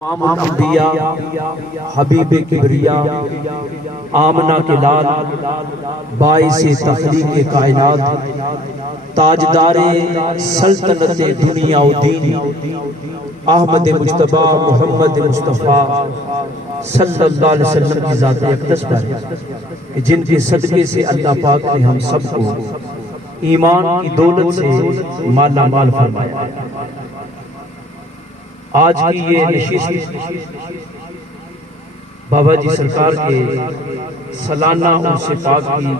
امام الانبیاء حبیب کبریا آمنہ کے لال باعث تخلیق کائنات تاجدار سلطنت دنیا و دین احمد مجتبی محمد مصطفیٰ صلی اللہ علیہ وسلم کی ذات اقدس پر کہ جن کے صدقے سے اللہ پاک نے ہم سب کو ایمان کی دولت سے مالا مال فرمایا۔ آج کی یہ نشست بابا جی سرکار کے سالانہ عرس پاک کی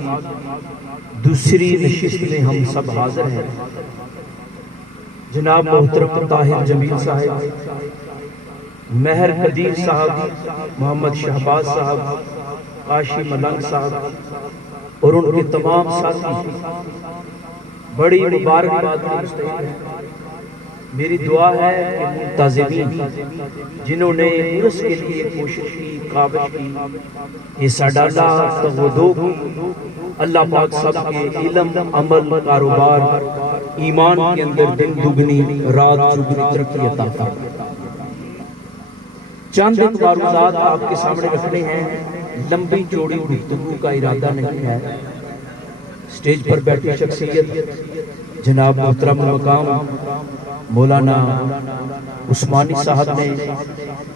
دوسری نشست میں ہم سب حاضر ہیں۔ جناب محترم طاہر جمیل صاحب، مہر قدیر صاحب، محمد شہباز صاحب، قاشی ملنگ صاحب اور ان کے تمام ساتھی بڑی مبارکباد کا مستحق ہیں۔ میری دعا ہے کہ منتظمین جنہوں نے عرس کے لیے کوشش کی، کاوش کی، حصہ ڈالا، تغدو کی، اللہ پاک سب کے علم، عمل، کاروبار، ایمان کے اندر دن دگنی رات چگنی ترقی عطا فرمائے۔ چند ایک معروضات آپ کے سامنے رکھنے ہیں، لمبی چوڑی گفتگو کا ارادہ نہیں ہے۔ سٹیج پر بیٹھی شخصیت جناب محترم مقام مولانا عثمانی صاحب نے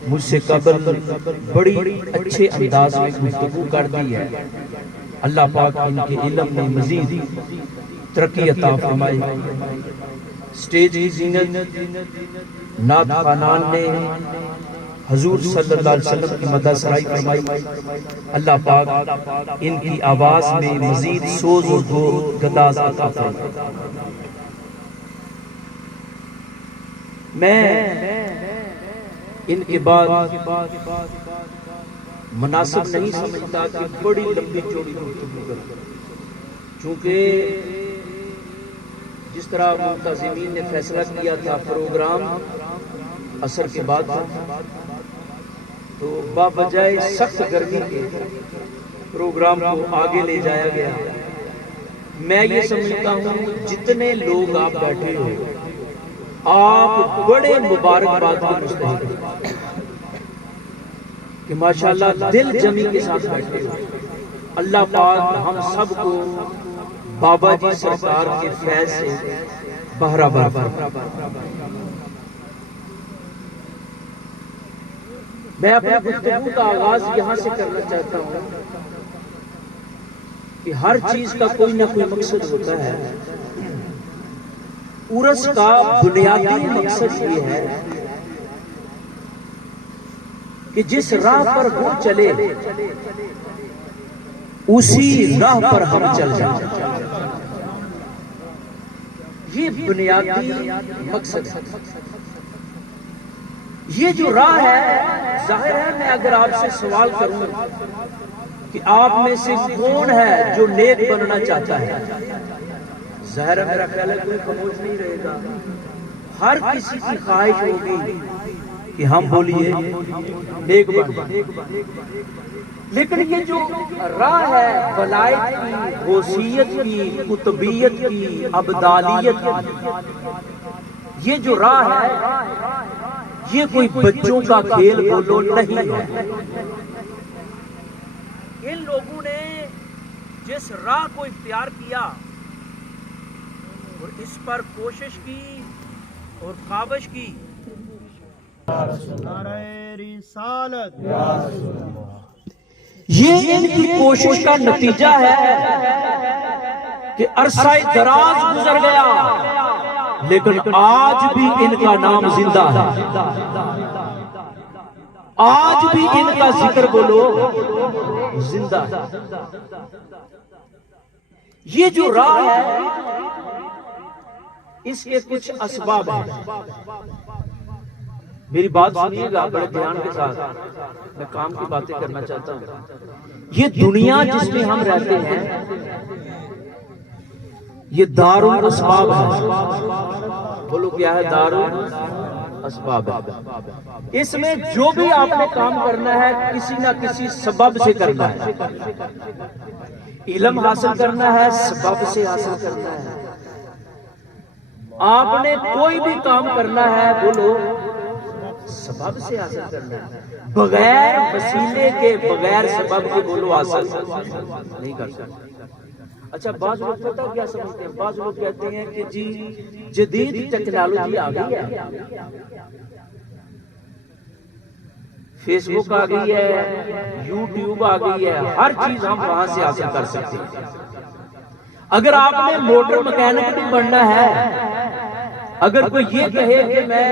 مجھ سے قبل بڑی اچھے انداز میں گفتگو کر دی ہے۔ اللہ پاک ان کے علم میں مزید ترقی عطا فرمائے۔ سٹیج کی زینت نعت خوانان نے حضور صلی اللہ علیہ وسلم کی مدح سرائی فرمائی۔ اللہ پاک ان کی آواز میں مزید سوز و گداز عطا فرمائے۔ میں ان کے بعد مناسب نہیں سمجھتا کہ بڑی لمبی چوڑی گفتگو کروں، چونکہ جس طرح منتظمین نے فیصلہ کیا تھا پروگرام عصر کے بعد تھا، تو بجائے سخت گرمی کے پروگرام کو آگے لے جایا گیا۔ میں یہ سمجھتا ہوں جتنے لوگ آپ بیٹھے ہو آپ بڑے مبارکباد کے مستحق ہیں کہ ماشاءاللہ دل جمی کے ساتھ بیٹھے ہو۔ اللہ پاک ہم سب کو بابا جی سرکار کے فیض سے بہرہ بہرہ۔ میں اپنے گفتگو کا آغاز یہاں سے کرنا چاہتا ہوں کہ ہر چیز کا کوئی نہ کوئی مقصد ہوتا ہے۔ عرس کا بنیادی مقصد یہ ہے کہ جس راہ پر وہ چلے اسی راہ پر ہم چل جائیں، یہ بنیادی مقصد ہے۔ یہ جو راہ ہے، ظاہر ہے میں اگر آپ سے سوال کروں کہ آپ میں سے کون ہے جو نیک بننا چاہتا ہے، ظاہر ہے میرا خیال ہے کوئی خاموش نہیں رہے گا۔ ہر کسی کی خواہش ہوگی کہ ہم بولیے نیک بن، لیکن یہ جو راہ ہے ولایت کی، غوثیت کی، قطبیت کی، ابدالیت کی، یہ جو راہ ہے یہ کوئی بچوں کا کھیل بولو نہیں ہے۔ ان لوگوں نے جس راہ کو اختیار کیا اور اس پر کوشش کی اور کاوش کی، نعرہ رسالت، یہ ان کی کوشش کا نتیجہ ہے کہ عرصہ دراز گزر گیا لیکن آج بھی ان کا نام زندہ ہے، آج بھی ان کا ذکر بولو زندہ ہے۔ یہ جو راہ ہے اس کے کچھ اسباب ہیں، میری بات سنیے گا بڑے دھیان کے ساتھ، میں کام کی باتیں کرنا چاہتا ہوں۔ یہ دنیا جس میں ہم رہتے ہیں یہ دار الاسباب ہے۔ بولو کیا ہے؟ دار الاسباب ہے۔ اس میں جو بھی آپ نے کام کرنا ہے کسی نہ کسی سبب سے کرنا ہے۔ علم حاصل کرنا ہے سبب سے حاصل کرنا ہے۔ آپ نے کوئی بھی کام کرنا ہے بولو سبب سے حاصل کرنا ہے، بغیر وسیلے کے، بغیر سبب کے بولو حاصل نہیں کر سکتے۔ اچھا بعض لوگ پتہ کیا سمجھتے ہیں، بعض لوگ کہتے ہیں کہ جی جدید ٹیکنالوجی آ گئی ہے، فیس بک آ گئی ہے، یوٹیوب آ گئی ہے، ہر چیز ہم وہاں سے حاصل کر سکتے ہیں۔ اگر آپ نے موٹر مکینک بھی بننا ہے، اگر کوئی یہ کہے کہ میں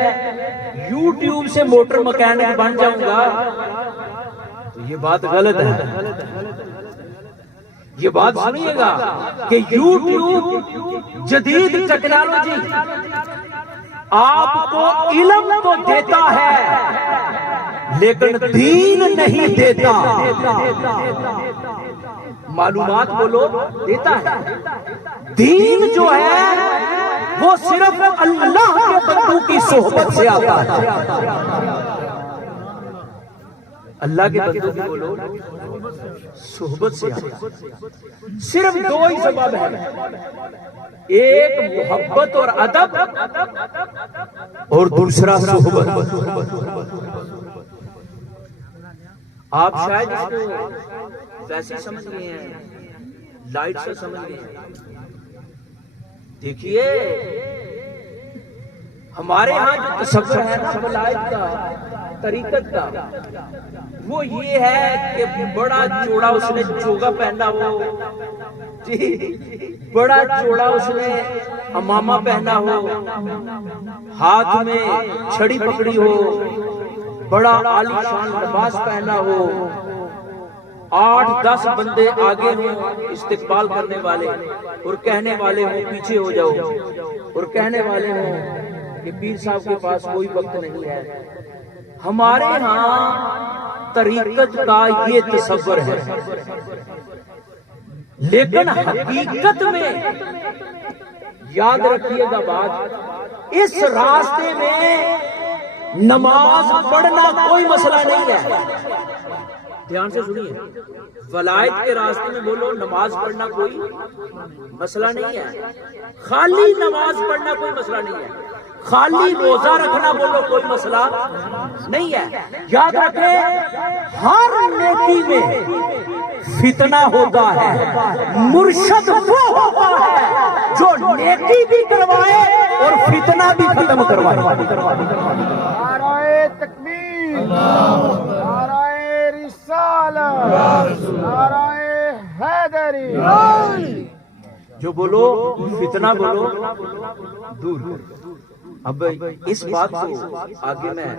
یوٹیوب سے موٹر مکینک بن جاؤں گا تو یہ بات غلط ہے۔ یہ بات سنیے گا کہ یوٹیوب جدید ٹیکنالوجی آپ کو علم تو دیتا ہے لیکن دین نہیں دیتا۔ معلومات بولو دیتا ہے، دین جو ہے وہ صرف اللہ کے بندوں کی صحبت سے آتا ہے۔ اللہ کے بندوں کی بولو صحبت سے آتا ہے۔ صرف دو ہی سبب ہے، ایک محبت اور ادب اور دوسرا صحبت۔ آپ شاید اس کو ویسے سمجھ گئے ہیں، لائٹ سے سمجھ گئے ہیں۔ دیکھیے ہمارے ہاں جو تصور ہے نا ولایت کا، طریقت کا، وہ یہ ہے کہ بڑا چوڑا اس نے چوگا پہنا ہو، جی بڑا چوڑا اس نے امامہ پہنا ہو، ہاتھ میں چھڑی پکڑی ہو، بڑا عالی شان لباس پہنا ہو، 8-10 بندے آگے ہوں استقبال کرنے والے، اور کہنے والے ہوں پیچھے ہو جاؤ، اور کہنے والے ہوں کہ پیر صاحب کے پاس کوئی وقت نہیں ہے۔ ہمارے ہاں طریقت کا یہ تصور ہے، لیکن حقیقت میں یاد رکھیے گا بات، اس راستے میں نماز پڑھنا کوئی مسئلہ نہیں ہے۔ دھیان سے سنیے، ولایت کے راستے میں بولو نماز پڑھنا کوئی مسئلہ نہیں ہے، خالی نماز پڑھنا کوئی مسئلہ نہیں ہے، خالی روزہ رکھنا بولو کوئی مسئلہ نہیں ہے۔ یاد رکھیں ہر نیکی میں فتنہ ہوتا ہے، مرشد وہ ہوتا ہے جو نیکی بھی کروائے اور فتنہ بھی ختم کروائے۔ نعرہ تکبیر، نعرہ رسالت، نعرہ حیدری۔ جو بولو فتنہ بولو دور۔ اب اس بات کو آگے میں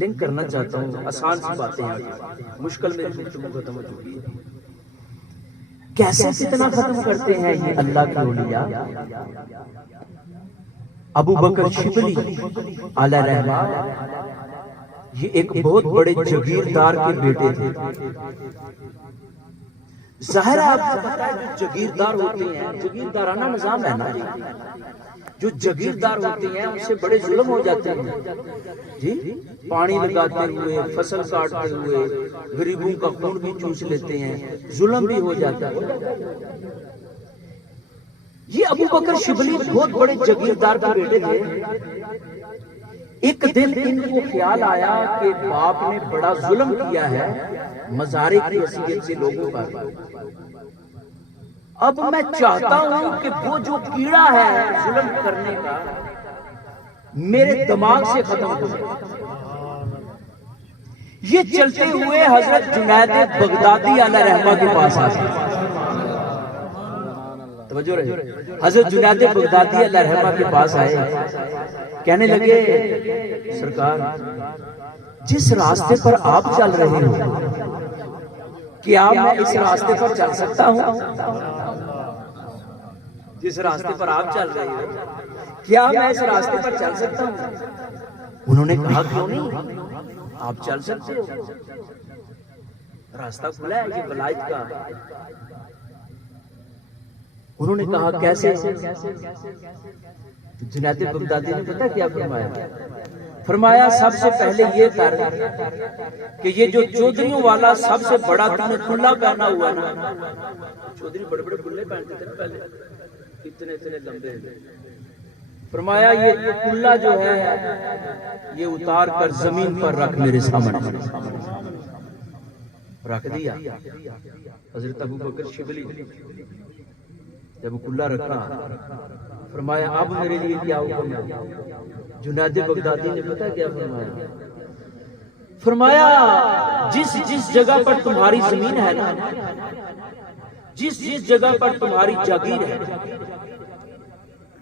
لنک کرنا چاہتا ہوں، آسان سی باتیں آگے، مشکل میں گفتگو ختم ہو چکی ہے۔ کیسے فتنہ ختم کرتے ہیں یہ اللہ کے اولیاء؟ ابو بکر شبلی علیہ رحمہ یہ ایک بہت بڑے جگیردار کے بیٹے تھے۔ ظاہر ہے آپ کو پتا ہے جو جگیردار ہوتے ہیں، جگیردارانہ نظام ہے نا، جو جگیردار ہوتے ہیں ان سے بڑے ظلم ہو جاتے ہیں، جی پانی لگاتے ہوئے، فصل کاٹتے ہوئے، غریبوں کا خون بھی چوس لیتے ہیں، ظلم بھی ہو جاتا ہے۔ یہ ابو بکر شبلی بہت بڑے جگیردار کے بیٹے تھے۔ ایک دن ان کو خیال آیا کہ باپ نے بڑا ظلم کیا ہے مزارے کی حیثیت سے لوگوں پر، اب میں چاہتا ہوں کہ وہ جو کیڑا ہے ظلم کرنے کا میرے دماغ سے ختم ہو جائے۔ یہ چلتے ہوئے حضرت جنید بغدادی علیہ رحمہ کے پاس آتے ہیں۔ توجہ رہے، حضرت جنید بغدادی علیہ رحمہ کے پاس آئے، کہنے لگے سرکار جس راستے پر آپ چل رہے ہو کیا میں اس راستے پر چل سکتا ہوں؟ جس راستے پر آپ چل رہے ہو کیا میں اس راستے پر چل سکتا ہوں؟ انہوں نے کہا کیوں نہیں، آپ چل سکتے ہو، راستہ کھلا ہے یہ ولایت کا۔ انہوں نے کہا کیسے؟ جنید بغدادی نے پتا کیا فرمایا؟ فرمایا سب سے پہلے یہ کر کہ یہ جو چودھریوں والا سب سے بڑا تم نے کھلا پہنا ہوا نا، چودھری بڑے بڑے کھلے پہنتے تھے پہلے، اتنے اتنے لمبے، فرمایا یہ کلہ جو ہے یہ اتار کر زمین پر رکھ میرے سامنے. رکھ دیا. حضرت ابوبکر شبلی جب کلہ رکھا فرمایا اب میرے لیے کیا حکم ہے؟ جنید بغدادی نے پتہ کیا فرمایا؟ فرمایا جس جس جگہ پر تمہاری زمین ہے نا، جس جس جگہ پر تمہاری جاگیر ہے،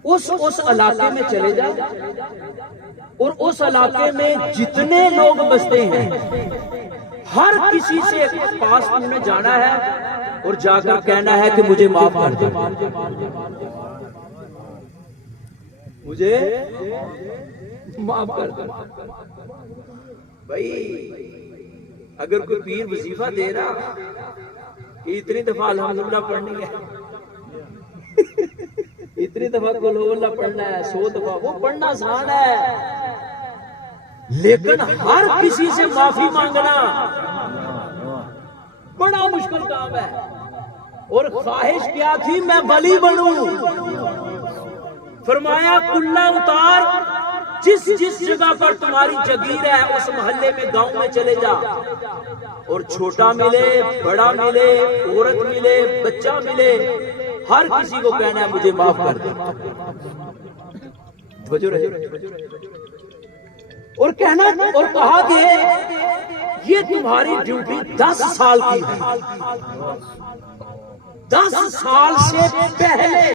اس علاقے میں چلے جا اور اس علاقے میں جتنے لوگ بستے ہیں ہر کسی سے پاس تم نے جانا ہے اور جا کر کہنا ہے کہ مجھے معاف کر دے، مجھے معاف کر دے. بھائی اگر کوئی پیر وظیفہ دے رہا کہ اتنی دفعہ الحمدللہ پڑھنی ہے، اتنی دفعہ قل ہو اللہ پڑھنا ہے، 100 دفعہ، وہ پڑھنا آسان ہے، لیکن ہر کسی سے معافی مانگنا بڑا مشکل کام ہے. اور خواہش کیا تھی؟ میں ولی بنوں. فرمایا کلہ اتار، جس جس جگہ پر تمہاری جگیر ہے اس محلے میں، گاؤں میں چلے جا اور چھوٹا ملے، بڑا ملے، عورت ملے، بچہ ملے، ہر کسی کو کہنا ہے مجھے معاف کر دے. اور کہنا اور کہا کہ یہ تمہاری ڈیوٹی 10 سال کی ہے، 10 سال سے پہلے